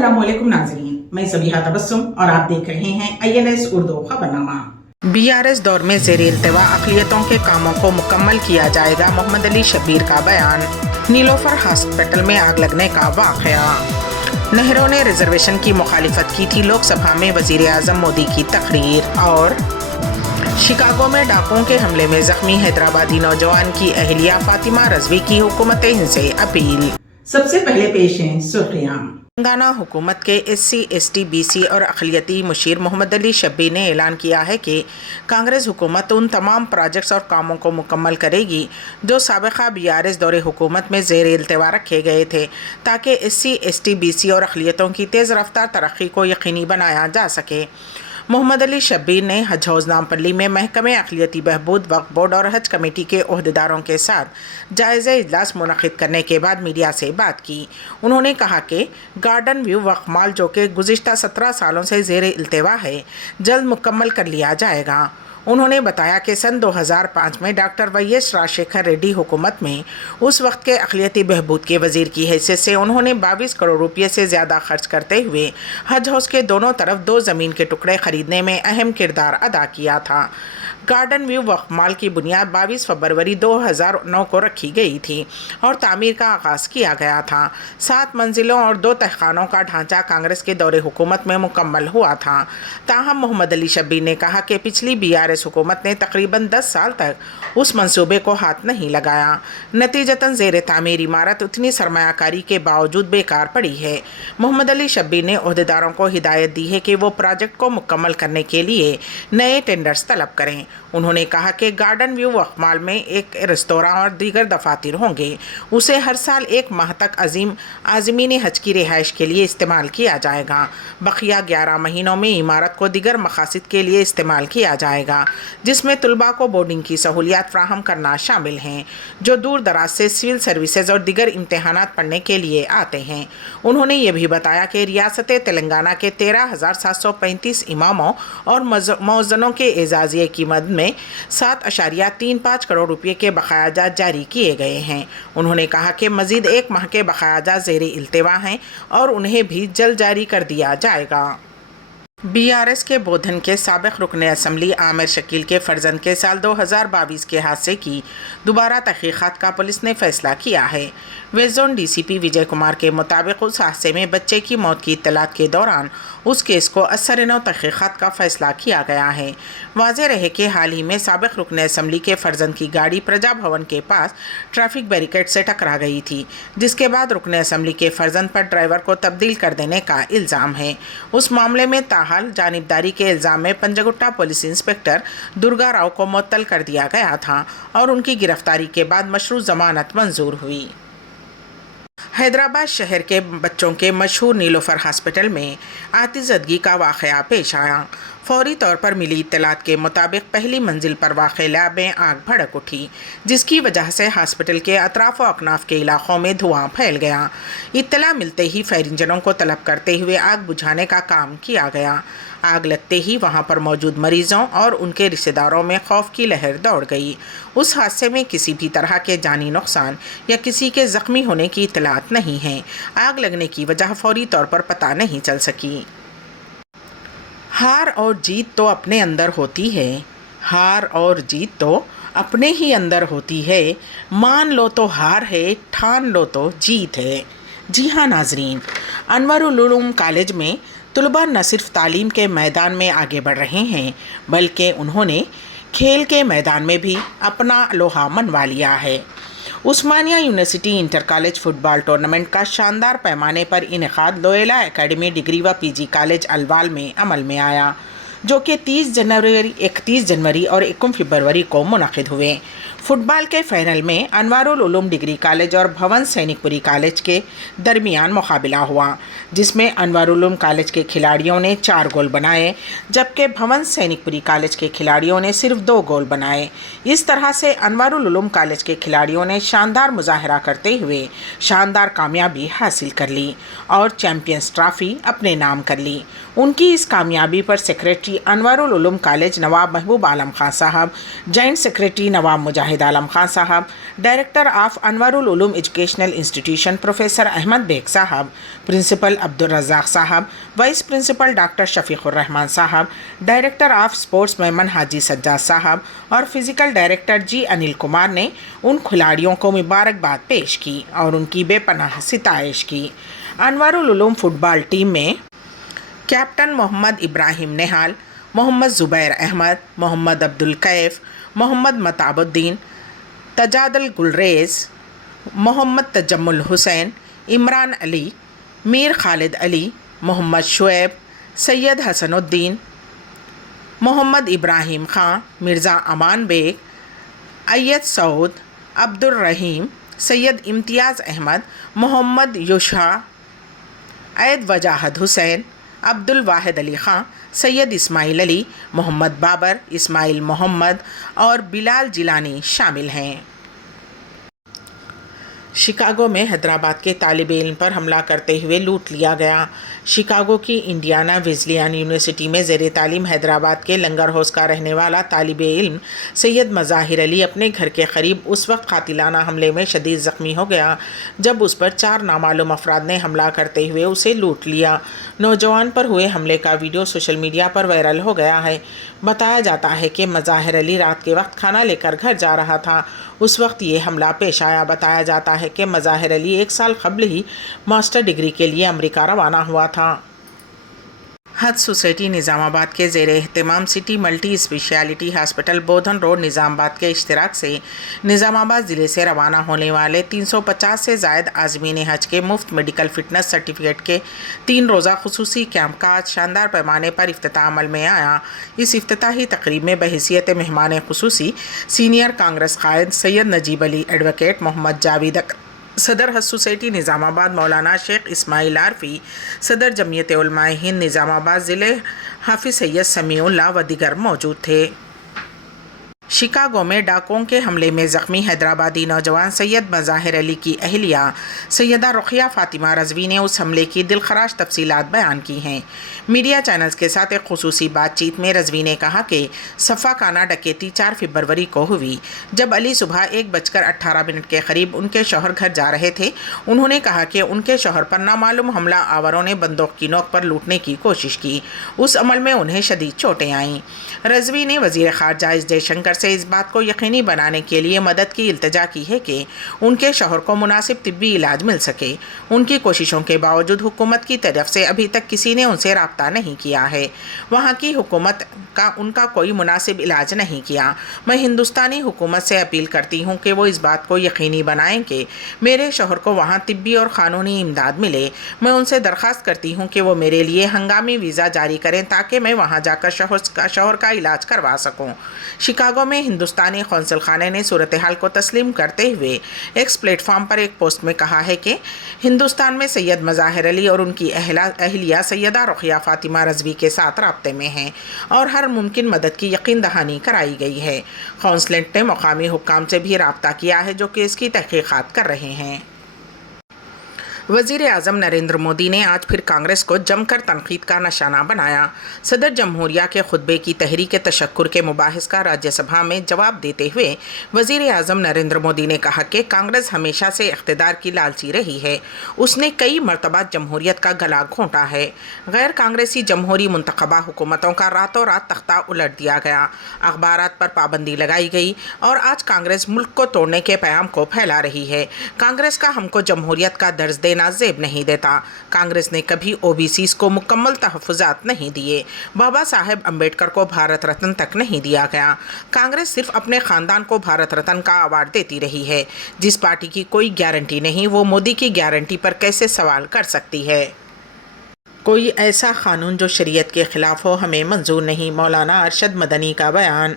अस्सलामुअलैकुम नाज़रीन, मैं ज़बीहा तबस्सुम और आप देख रहे हैं INS उर्दू खबरनामा। BRS दौर में ज़ेर इल्तिवा अक़लियतों के कामों को मुकम्मल किया जाएगा, मोहम्मद अली शब्बीर का बयान। नीलोफर हॉस्पिटल में आग लगने का वाक़या। नेहरू ने रिजर्वेशन की मुखालिफत की थी, लोकसभा में वज़ीर आज़म मोदी की तकरीर। और शिकागो में डाकुओं के हमले में ज़ख्मी हैदराबादी नौजवान की अहलिया फातिमा रज़वी की हुकूमत हिंद से अपील। सबसे पहले पेश हैं सुर्खियां। तेलंगाना हुकूमत के SC, ST, BC और अक़लियती मुशीर मोहम्मद अली शब्बीर ने ऐलान किया है कि कांग्रेस हुकूमत उन तमाम प्रोजेक्ट्स और कामों को मुकम्मल करेगी जो साबिक़ा BRS दौरे हुकूमत में ज़ेर इल्तिवा रखे गए थे, ताकि SC, ST, BC और अक़लियतों की तेज़ रफ्तार तरक्की को यकीनी बनाया जा सके। मोहम्मद अली शब्बीर ने हज हाउस नामपल्ली में महकमे अक़लियती बहबूद, वक्फ बोर्ड और हज कमेटी के ओहदेदारों के साथ जायज़ा इजलास मुनक़िद करने के बाद मीडिया से बात की। उन्होंने कहा कि गार्डन व्यू वक्फ माल, जो कि गुज़िश्ता 17 सालों से ज़ेर इल्तिवा है, जल्द मुकम्मल कर लिया जाएगा। उन्होंने बताया कि सन 2005 में डॉक्टर YS राजशेखर रेड्डी हुकूमत में उस वक्त के अक़लियती बहबूद के वज़ीर की हैसियत से उन्होंने 22 करोड़ रुपये से ज़्यादा खर्च करते हुए हज हाउस के दोनों तरफ 2 ज़मीन के टुकड़े ख़रीदने में अहम किरदार अदा किया था। गार्डन व्यू वक्फ माल की बुनियाद 22 फरवरी 2009 को रखी गई थी और तामीर का आगाज़ किया गया था। 7 मंजिलों और 2 तहखानों का ढांचा कांग्रेस के दौरे हुकूमत में मुकम्मल हुआ था। ताहम मोहम्मद अली शब्बीर ने कहा कि पिछली BRS हुकूमत ने तकरीबन 10 साल तक उस मंसूबे को हाथ नहीं लगाया। नतीजतन ज़ेर तामीर इमारत उतनी सरमायाकारी के बावजूद बेकार पड़ी है। मोहम्मद अली शब्बीर ने ओहदेदारों को हिदायत दी है कि वो प्रोजेक्ट को मुकम्मल करने के लिए नए टेंडर्स तलब करें। उन्होंने कहा कि गार्डन व्यू वक्फ माल में एक रेस्तोरां और दीगर दफातर होंगे। उसे हर साल 1 माह तक आज़मीन हज की रिहाइश के लिए इस्तेमाल किया जाएगा। बकिया 11 महीनों में इमारत को दीगर मकासद के लिए इस्तेमाल किया जाएगा, जिसमें तलबा को बोर्डिंग की सहूलियात फ्राहम करना शामिल हैं, जो दूर दराज से सिविल सर्विसेज और दीगर इम्तहानात पढ़ने के लिए आते हैं। उन्होंने ये भी बताया कि रियासत तेलंगाना के 13,735 इमामों और मौज़नों के एजाज़िये की मद में 7.35 करोड़ रुपये के बकायाजात जारी किए गए हैं। उन्होंने कहा कि मज़ीद 1 माह के बकायाजात ज़ेर इल्तिवा हैं और उन्हें भी जल्द जारी कर दिया जाएगा। BRS के बोधन के साबिक़ रुकन असम्बली आमिर शकील के फर्जंद के साल 2022 के हादसे की दोबारा तहक़ीक़ात का पुलिस ने फ़ैसला किया है। West zone DCP Vijay Kumar के मुताबिक उस हादसे में बच्चे की मौत की इत्तलात के दौरान उस केस को असर-ए-नौ तहक़ीक़ात का फ़ैसला किया गया है। वाज़ेह रहे कि हाल ही में साबिक़ रुकन असम्बली के फर्जंद की गाड़ी प्रजा भवन के पास ट्रैफिक बैरिकेड से टकरा गई थी, जिसके बाद रुकन असम्बली के फर्जंद पर ड्राइवर को तब्दील कर देने का इल्ज़ाम है। उस मामले में ताहाल जानिबदारी के इल्ज़ाम में पंजगुट्टा पुलिस इंस्पेक्टर दुर्गा राव को मुअत्तल कर दिया गया था और उनकी गिरफ्तारी के बाद मशरू ज़मानत मंजूर हुई। हैदराबाद शहर के बच्चों के मशहूर नीलोफर हॉस्पिटल में आतिशज़दगी का वाक़या पेश आया। फौरी तौर पर मिली इत्तलात के मुताबिक पहली मंजिल पर वाक़े लैब में आग भड़क उठी, जिसकी वजह से हॉस्पिटल के अतराफ़ व अकनाफ के इलाक़ों में धुआं फैल गया। इत्तला मिलते ही फायर इंजनों को तलब करते हुए आग बुझाने का काम किया गया। आग लगते ही वहां पर मौजूद मरीजों और उनके रिश्तेदारों में खौफ की लहर दौड़ गई। उस हादसे में किसी भी तरह के जानी नुकसान या किसी के ज़ख्मी होने की इत्तलात नहीं है। आग लगने की वजह फौरी तौर पर पता नहीं चल सकी। हार और जीत तो अपने अंदर होती है, हार और जीत तो अपने ही अंदर होती है। मान लो तो हार है, ठान लो तो जीत है। जी हाँ नाजरीन, अनवरुल उलूम कॉलेज में तलबा न सिर्फ तालीम के मैदान में आगे बढ़ रहे हैं, बल्कि उन्होंने खेल के मैदान में भी अपना लोहा मनवा लिया है। Osmania university inter college football tournament का शानदार पैमाने पर इनेकाद लोएला एकेडमी डिग्री व PG कॉलेज अलवाल में अमल में आया, जो कि 30 जनवरी, 31 जनवरी और 21 फरवरी को मुनक़िद हुए। फुटबॉल के फाइनल में अनवारुल उलूम डिग्री कॉलेज और भवन सैनिकपुरी कॉलेज के दरमियान मुकाबला हुआ, जिसमें अनवारुल उलूम कॉलेज के खिलाड़ियों ने 4 गोल बनाए, जबकि भवन सैनिकपुरी कॉलेज के खिलाड़ियों ने सिर्फ 2 गोल बनाए। इस तरह से अनवारुल उलूम कॉलेज के खिलाड़ियों ने शानदार मुजाहरा करते हुए शानदार कामयाबी हासिल कर ली और चैम्पियंस ट्रॉफी अपने नाम कर ली। उनकी इस कामयाबी पर secretary Anwarul Uloom college Nawab Mahboob Alam Khan sahab, joint secretary Nawab Mujahid Shahid Alam Khan sahab, director of Anwarul Uloom educational institution professor Ahmed Baig sahab, principal Abdul Razzaq sahab, vice principal doctor Shafiqur Rahman sahab, director of sports Memon Haji Sajjad sahab और physical director G Anil Kumar ने उन खिलाड़ियों को मुबारकबाद पेश की और उनकी बेपनाह सिताइश की। अनवारुल उलूम फुटबॉल टीम में कैप्टन मोहम्मद इब्राहिम नेहाल, मोहम्मद ज़ुबैर अहमद, मोहम्मद अब्दुल कैफ, मोहम्मद मताबुद्दीन, तजादल गुलरेज़, मोहम्मद तजम्मुल हुसैन, इमरान अली, मीर खालिद अली, मोहम्मद शुएब, सैयद हसनुद्दीन, मोहम्मद इब्राहिम ख़ान, मिर्ज़ा अमान बेग, अय्यद सऊद, अब्दुल रहीम, सैयद इम्तियाज़ अहमद, मोहम्मद युशा, ऐद वजाहत हुसैन, अब्दुल वाहिद अली ख़ान, सैयद इस्माइल अली, मोहम्मद बाबर, इस्माइल मोहम्मद और बिलाल जिलानी शामिल हैं। शिकागो में हैदराबाद के तालिब इल्म पर हमला करते हुए लूट लिया गया। शिकागो की इंडियाना वेस्लियन यूनिवर्सिटी में ज़ेर तालीम हैदराबाद के लंगर हाउस का रहने वाला तालिब इल्म सैयद मज़ाहिर अली अपने घर के करीब उस वक्त कातिलाना हमले में शदीद ज़ख्मी हो गया जब उस पर 4 नामालूम अफराद ने हमला करते हुए उसे लूट लिया। नौजवान पर हुए हमले का वीडियो सोशल मीडिया पर वायरल हो गया है। बताया जाता है कि मज़ाहिर अली रात के वक्त खाना लेकर घर जा रहा था, उस वक्त ये हमला पेश आया। बताया जाता है कि मज़ाहिर अली 1 साल कबल ही मास्टर डिग्री के लिए अमेरिका रवाना हुआ था। हज सोसाइटी निज़ामाबाद के ज़ेर एहतमाम सिटी मल्टी स्पेशलिटी हॉस्पिटल बोधन रोड निज़ामाबाद के इश्तराक से निज़ामाबाद ज़िले से रवाना होने वाले 350 से ज़ायद आज़मीन हज के मुफ्त मेडिकल फ़िटनेस सर्टिफिकेट के 3 रोज़ा खुसूसी कैंप का आज शानदार पैमाने पर इफ्तिताह अमल में आया। इस इफ्तिताही तकरीब में बहैसियत मेहमान खुसूसी सीनियर कांग्रेस कायद सैयद नजीब अली, एडवोकेट मोहम्मद जावेद, सदर हज सोसाइटी निज़ामाबाद मौलाना शेख इस्माइल आरफी, सदर जमीयत उलमाए हिंद निज़ामाबाद ज़िले हाफिज़ सैयद समीउल्लाह व दीगर मौजूद थे। शिकागो में डाकुओं के हमले में ज़ख्मी हैदराबादी नौजवान सैयद मज़ाहिर अली की अहलिया सैयदा रुक़िया फ़ातिमा रज़वी ने उस हमले की दिलखराश तफसीलात बयान की हैं। मीडिया चैनल्स के साथ एक खुसूसी बातचीत में रज़वी ने कहा कि सफ़ाकाना डकैती 4 फरवरी को हुई जब अली सुबह 1:18 के करीब उनके शौहर घर जा रहे थे। उन्होंने कहा कि उनके शौहर पर नामालूम हमला आवरों ने बंदूक की नोक पर लूटने की कोशिश की। उस अमल में उन्हें शदीद चोटें आईं। रज़वी ने वज़ीर ख़ारजा एस जयशंकर से इस बात को यकीनी बनाने के लिए मदद की इल्तिजा की है कि उनके शौहर को मुनासिब तिब्बी इलाज मिल सके। उनकी कोशिशों के बावजूद हुकूमत की तरफ से अभी तक किसी ने उनसे रब्ता नहीं किया है। वहाँ की हुकूमत का उनका कोई मुनासिब इलाज नहीं किया। मैं हिंदुस्तानी हुकूमत से अपील करती हूँ कि वो इस बात को यकीनी बनाएं कि मेरे शौहर को वहाँ तिब्बी और क़ानूनी इमदाद मिले। मैं उनसे दरख्वास्त करती हूँ कि वो मेरे लिए हंगामी वीज़ा जारी करें ताकि मैं वहाँ जाकर शौहर का इलाज करवा सकूँ। शिकागो में हिंदुस्तानी कौंसल खाने ने सूरत हाल को तस्लीम करते हुए एक्स प्लेटफॉर्म पर एक पोस्ट में कहा है कि हिंदुस्तान में सैयद मज़ाहिर अली और उनकी अहलिया सैयदा रुक़िया फ़ातिमा रज़वी के साथ राब्ते में हैं और हर मुमकिन मदद की यकीन दहानी कराई गई है। कौंसलेट ने मुकामी हुक्काम से भी राब्ता किया है जो केस की तहक़ीक़ात कर रहे हैं। वज़ीर आज़म नरेंद्र मोदी ने आज फिर कांग्रेस को जमकर तनकीद का निशाना बनाया। सदर जमहूरिया के खुतबे की तहरीक तशक्कुर के मुबाहिस का राज्यसभा में जवाब देते हुए वज़ीर आज़म नरेंद्र मोदी ने कहा कि कांग्रेस हमेशा से इख्तिदार की लालची रही है। उसने कई मरतबा जमहूरियत का गला घोंटा है। गैर कांग्रेसी जमहूरी मुंतखबा हुकूमतों का रातों रात तख्ता उलट दिया गया, अखबारात पर पाबंदी लगाई गई और आज कांग्रेस मुल्क को तोड़ने के पैगाम को फैला रही है। कांग्रेस का हमको जमहूरियत का दर्ज देना जेब नहीं देता। कांग्रेस ने कभी ओबीसीज को मुकम्मल तहफ़्फ़ुज़ात नहीं दिए। बाबा साहेब अम्बेडकर को भारत रत्न तक नहीं दिया गया। कांग्रेस सिर्फ अपने ख़ानदान को भारत रत्न का अवार्ड देती रही है। जिस पार्टी की कोई गारंटी नहीं वो मोदी की गारंटी पर कैसे सवाल कर सकती है। कोई ऐसा कानून जो शरीयत के ख़िलाफ़ हो हमें मंजूर नहीं। मौलाना अरशद मदनी का बयान।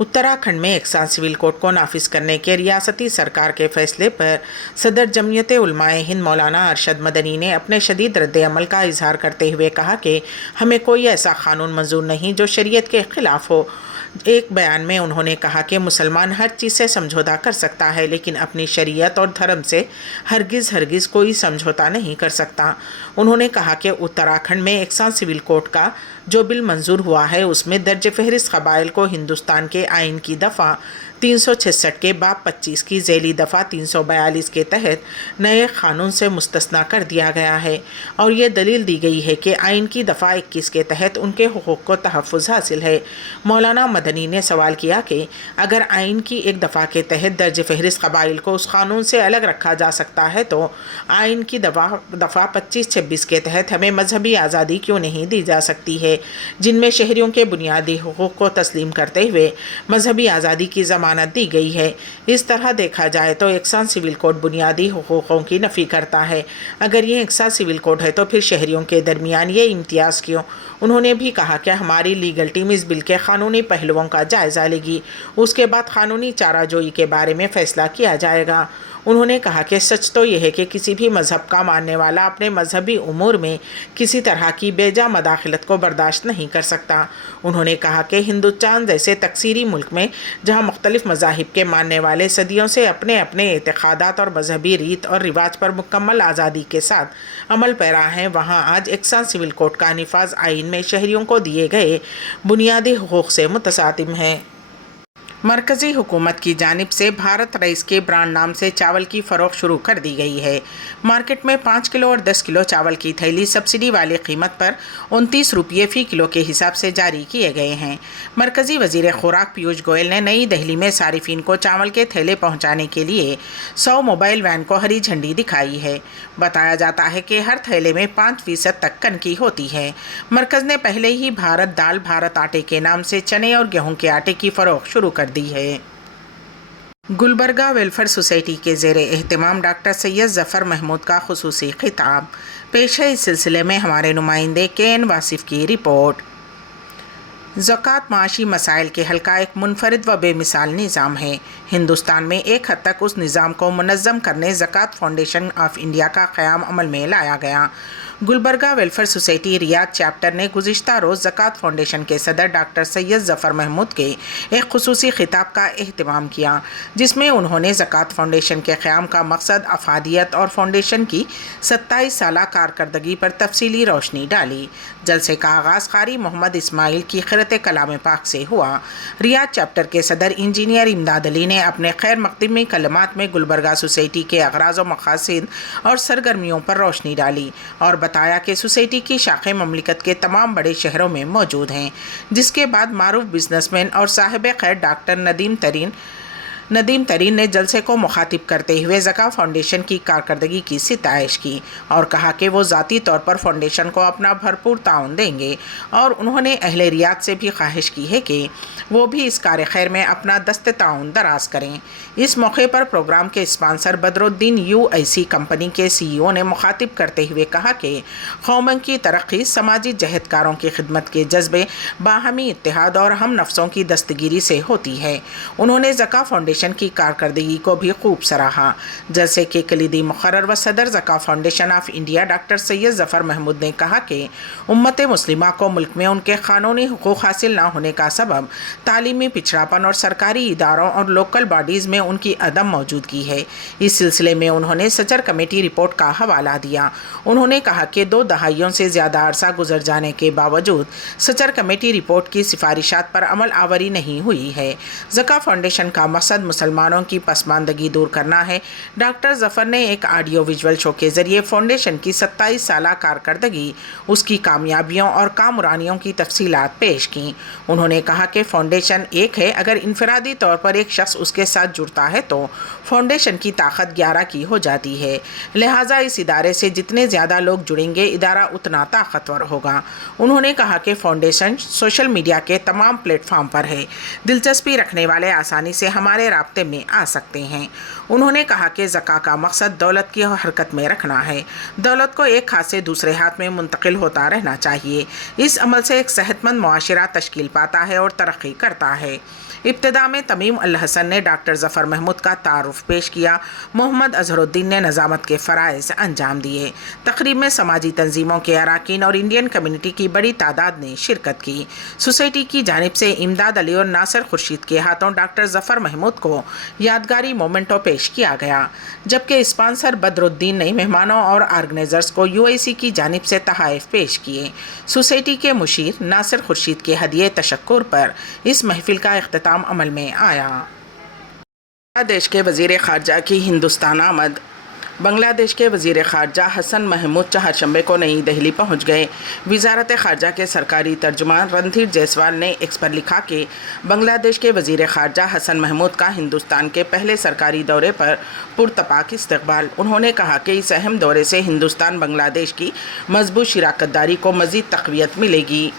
उत्तराखंड में एक साल सिविल कोड को नाफिज करने के रियासती सरकार के फैसले पर सदर जमीयत उलमाए हिंद मौलाना अरशद मदनी ने अपने शदीद रद्द-ए-अमल का इजहार करते हुए कहा कि हमें कोई ऐसा कानून मंजूर नहीं जो शरीयत के ख़िलाफ़ हो। एक बयान में उन्होंने कहा कि मुसलमान हर चीज़ से समझौता कर सकता है लेकिन अपनी शरीयत और धर्म से हरगिज़ कोई समझौता नहीं कर सकता। उन्होंने कहा कि उत्तराखंड में एक साल सिविल कोड का जो बिल मंजूर हुआ है उसमें दर्ज फहरिस्त क़बाइल को हिंदुस्तान के आइन की दफ़ा 366 के बाब 25 की ज़ैली दफ़ा 342 के तहत नए कानून से मुस्तस्ना कर दिया गया है और ये दलील दी गई है कि आइन की दफ़ा 21 के तहत उनके हुकूक़ को तहफ़्फ़ुज़ हासिल है। मौलाना मदनी ने सवाल किया कि अगर आइन की एक दफ़ा के तहत दर्ज फहरिस्त क़बाइल को उस कानून से अलग रखा जा सकता है तो आइन की दफ़ा 25-26 के तहत हमें मजहबी आज़ादी क्यों नहीं दी जा सकती है, जिनमें शहरियों के बुनियादी हुकूक़ को तस्लीम करते हुए मजहबी आज़ादी की ज़मानत दी गई है। इस तरह देखा जाए तो यकसान सिविल कोड बुनियादी हुकूक़ों की नफ़ी करता है। अगर ये यकसान सिविल कोड है तो फिर शहरियों के दरमियान ये इम्तियाज़ क्यों? उन्होंने भी कहा कि हमारी लीगल टीम इस बिल के कानूनी पहलुओं का जायज़ा लेगी, उसके बाद कानूनी चाराजोई के बारे में फ़ैसला किया जाएगा। उन्होंने कहा कि सच तो यह है कि किसी भी मज़हब का मानने वाला अपने मजहबी उमूर में किसी तरह की बेजा मदाखलत को बर्दाश्त नहीं कर सकता। उन्होंने कहा कि हिंदुस्तान जैसे तकसीरी मुल्क में जहाँ मुख्तलिफ मज़ाहिब के मानने वाले सदियों से अपने अपने एतक़ादात और मजहबी रीत और रिवाज पर मुकम्मल आज़ादी के साथ अमल पैरा हैं, वहाँ आज यकसान सिविल कोड का निफाज आइन में शहरियों को दिए गए बुनियादी हुकूक़ से मुतसातिम है। मरकज़ी हुकूमत की जानिब से भारत राइस के ब्रांड नाम से चावल की फ़रोख्त शुरू कर दी गई है। मार्केट में 5 किलो और 10 किलो चावल की थैली सब्सिडी वाली कीमत पर 29 रुपये फ़ी किलो के हिसाब से जारी किए गए हैं। मरकज़ी वज़ीर खुराक पीयूष गोयल ने नई दिल्ली में सारिफिन को चावल के थैले पहुँचाने के लिए 100 मोबाइल वैन को हरी झंडी दिखाई है। बताया जाता है कि हर थैले में 5% तक कनकी होती है। मरकज़ ने पहले ही भारत दाल भारत आटे के नाम से चने और गेहूँ के आटे की फ़रोख्त शुरू कर दी है। गुलबर्गा वेलफेयर सोसाइटी के ज़ेरे एहतमाम डॉक्टर सैयद ज़फ़र महमूद का खुसूसी खिताब पेश है। इस सिलसिले में हमारे नुमाइंदे के.एन. वासिफ़ की रिपोर्ट। ज़कात माशी मसाइल के हल का एक मुनफरिद व बेमिसाल निज़ाम है। हिंदुस्तान में एक हद तक उस निज़ाम को मुनज़्ज़म करने ज़कात फाउंडेशन ऑफ इंडिया का क़याम अमल में लाया गया। Gulbarga welfare society Riyadh chapter ने गुज़िश्ता रोज़ ज़कात फाउंडेशन के सदर डॉक्टर सैयद ज़फ़र महमूद के एक खुसूसी खिताब का एहतमाम किया, जिसमें उन्होंने ज़कात फाउंडेशन के क़याम का मकसद, अफ़ादियत और फाउंडेशन की 27 साला कारकर्दगी पर तफसीली रोशनी डाली। जलसे का आगाज़ क़ारी मोहम्मद इस्माइल की क़िरात कलाम पाक से हुआ। रियाद चैप्टर के सदर इंजीनियर इमदाद अली ने अपने खैर मक़दमी कलमात में गुलबर्गा सोसाइटी के अग़राज़ व मक़ासिद और सरगर्मियों पर रोशनी डाली और बताया कि सोसाइटी की शाखें ममलिकत के तमाम बड़े शहरों में मौजूद हैं। जिसके बाद मारूफ बिजनेसमैन और साहिब खैर डॉक्टर नदीम तरीन ने जलसे को मुखातिब करते हुए ज़कात फाउंडेशन की कारकर्दगी की सिताइश की और कहा कि वो ज़ाती तौर पर फाउंडेशन को अपना भरपूर ताउन देंगे और उन्होंने अहले रियाद से भी ख्वाहिश की है कि वो भी इस कार खैर में अपना दस्त ताउन दराज करें। इस मौके पर प्रोग्राम के स्पॉन्सर बदरुद्दीन UIC कंपनी के CEO ने मुखातिब करते हुए कहा कि कौम की तरक्की समाजी जहदकारों की खिदमत के जज्बे, बाहमी इत्तेहाद और हम नफ्सों की दस्तगिरी से होती है। उन्होंने ज़कात फाउंडेशन की कारकर्दगी को भी खूब सराहा। जैसे कि कलीदी मुकर्रर व सदर Zakat foundation of India doctor Syed Zafar Mahmood ने कहा कि उम्मत मुस्लिमा को मुल्क में उनके क़ानूनी हुकूक़ हासिल न होने का सबब तालीमी पिछड़ापन और सरकारी इदारों और लोकल बॉडीज़ में उनकी अदम मौजूदगी है। इस सिलसिले में उन्होंने सचर कमेटी रिपोर्ट का हवाला दिया। उन्होंने कहा कि 2 दहाइयों से ज़्यादा अरसा गुजर जाने के बावजूद सचर कमेटी रिपोर्ट की सिफारिशात पर अमल आवरी नहीं हुई है। ज़कात फाउंडेशन का मकसद मुसलमानों की पसमानदगी दूर करना है। डॉक्टर ज़फ़र ने एक ऑडियो विजुअल शो के ज़रिए फाउंडेशन की 27 साला कारकर्दगी, उसकी कामयाबियों और कामरानियों की तफसीलात पेश की। उन्होंने कहा कि फाउंडेशन एक है, अगर इनफरादी तौर पर एक शख्स उसके साथ जुड़ता है तो फाउंडेशन की ताकत 11 की हो जाती है। लिहाजा इस इदारे से जितने ज़्यादा लोग जुड़ेंगे, इदारा उतना ताकतवर होगा। उन्होंने कहा कि फाउंडेशन सोशल मीडिया के तमाम प्लेटफॉर्म पर है। दिलचस्पी रखने वाले आसानी से हमारे राब्ते में आ सकते हैं। उन्होंने कहा कि ज़कात का मकसद दौलत की हरकत में रखना है। दौलत को एक हाथ से दूसरे हाथ में मुंतकिल होता रहना चाहिए। इस अमल से एक सेहतमंद मुआशरा तश्कील पाता है और तरक्की करता है। इब्तिदा में तमीम अल हसन ने डॉक्टर ज़फ़र महमूद का तारुफ पेश किया। मोहम्मद अज़हरुद्दीन ने नज़ामत के फ़राइज़ अंजाम दिए। तकरीब में समाजी तंजीमों के अरकान और इंडियन कम्युनिटी की बड़ी तादाद ने शिरकत की। सोसाइटी की जानिब से इमदाद अली और नासिर खुर्शीद के हाथों डॉक्टर ज़फ़र महमूद को यादगारी मोमेंटो पेश किया गया, जबकि स्पॉन्सर बदरुद्दीन ने मेहमानों और ऑर्गेनाइजर्स को UIC की जानिब से तहाइफ पेश किए। सोसाइटी के मुशीर नासिर खुर्शीद के हदिये तशक्कुर पर इस महफिल का इख्तिताम अमल में आया। बांग्लादेश के वजीर खारजा की हिंदुस्तान आमद। बांग्लादेश के वजीर खारजा हसन महमूद चहारशंबे को नई दिल्ली पहुंच गए। वजारत खारजा के सरकारी तर्जुमान रणधीर जायसवाल ने एक्स पर लिखा कि बांग्लादेश के वजीर खारजा हसन महमूद का हिंदुस्तान के पहले सरकारी दौरे पर पुरतपाक इस्तकबाल। उन्होंने कहा कि इस अहम दौरे से हिंदुस्तान बांग्लादेश की मजबूत शराकतदारी को मज़ीद तक़वियत मिलेगी।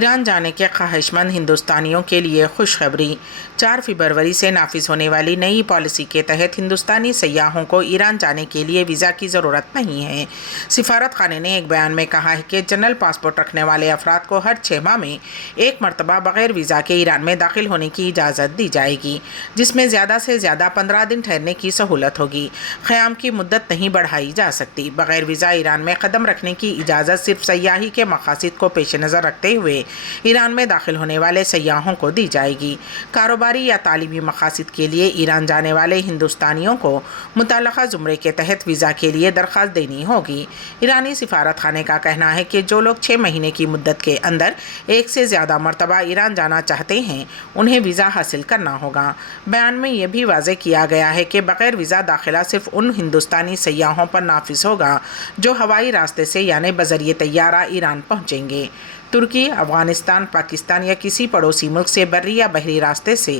ईरान जाने के ख्वाहिशमंद हिंदुस्तानियों के लिए खुशखबरी। 4 फरवरी से नाफिज होने वाली नई पॉलिसी के तहत हिंदुस्तानी सयाहों को ईरान जाने के लिए वीज़ा की ज़रूरत नहीं है। सिफारत खाने ने एक बयान में कहा है कि जनरल पासपोर्ट रखने वाले अफराद को हर 6 माह में एक मरतबा बग़ैर वीज़ा के ईरान में दाखिल होने की इजाज़त दी जाएगी, जिसमें ज़्यादा से ज़्यादा 15 दिन ठहरने की सहूलत होगी। क़याम की मुद्दत नहीं बढ़ाई जा सकती। बग़ैर वीज़ा ईरान में कदम रखने की इजाज़त सिर्फ सयाही के मकासद को पेश नज़र रखते हुए ईरान में दाखिल होने वाले सयाहों को दी जाएगी। कारोबारी या तालीमी मकासद के लिए ईरान जाने वाले हिंदुस्तानियों को मुतल्लक़ा ज़ुमरे के तहत वीज़ा के लिए दरख्वास्त देनी होगी। ईरानी सिफारत खाने का कहना है कि जो लोग 6 महीने की मुद्दत के अंदर एक से ज़्यादा मरतबा ईरान जाना चाहते हैं, उन्हें वीज़ा हासिल करना होगा। बयान में यह भी वाज़ेह किया गया है कि बग़ैर वीज़ा दाखिला सिर्फ उन हिंदुस्तानी सयाहों पर नाफिज होगा जो हवाई रास्ते से यानी बज़रिए तैयारा ईरान पहुँचेंगे। तुर्की, अफ़गानिस्तान, पाकिस्तान या किसी पड़ोसी मुल्क से बर्री या बहरी रास्ते से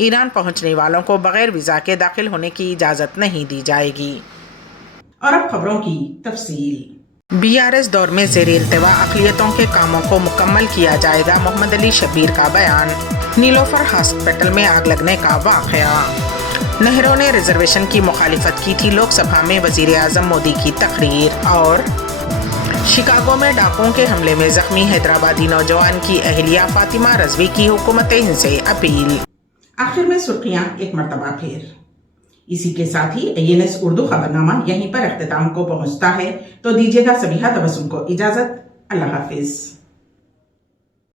ईरान पहुंचने वालों को बग़ैर वीज़ा के दाखिल होने की इजाज़त नहीं दी जाएगी। और अब खबरों की तफसील। BRS दौर में ज़ेर इल्तिवा अक़लियतों के कामों को मुकम्मल किया जाएगा। मोहम्मद अली शब्बीर का बयान। नीलोफर हॉस्पिटल में आग लगने का वाक़या। नेहरू ने रिजर्वेशन की मुखालिफत की थी, लोकसभा में वज़ीर आज़म मोदी की तकरीर। और शिकागो में डाकुओं के हमले में जख्मी हैदराबादी नौजवान की अहलिया फातिमा रज़वी की हुकूमत हिंद से अपील। आखिर में सुर्खियां एक मरतबा फिर। इसी के साथ ही ANS उर्दू खबरनामा यहीं पर अख्तिताम को पहुंचता है, तो दीजिएगा सबीहा तबस्सुम को इजाजत। अल्लाह हाफिज।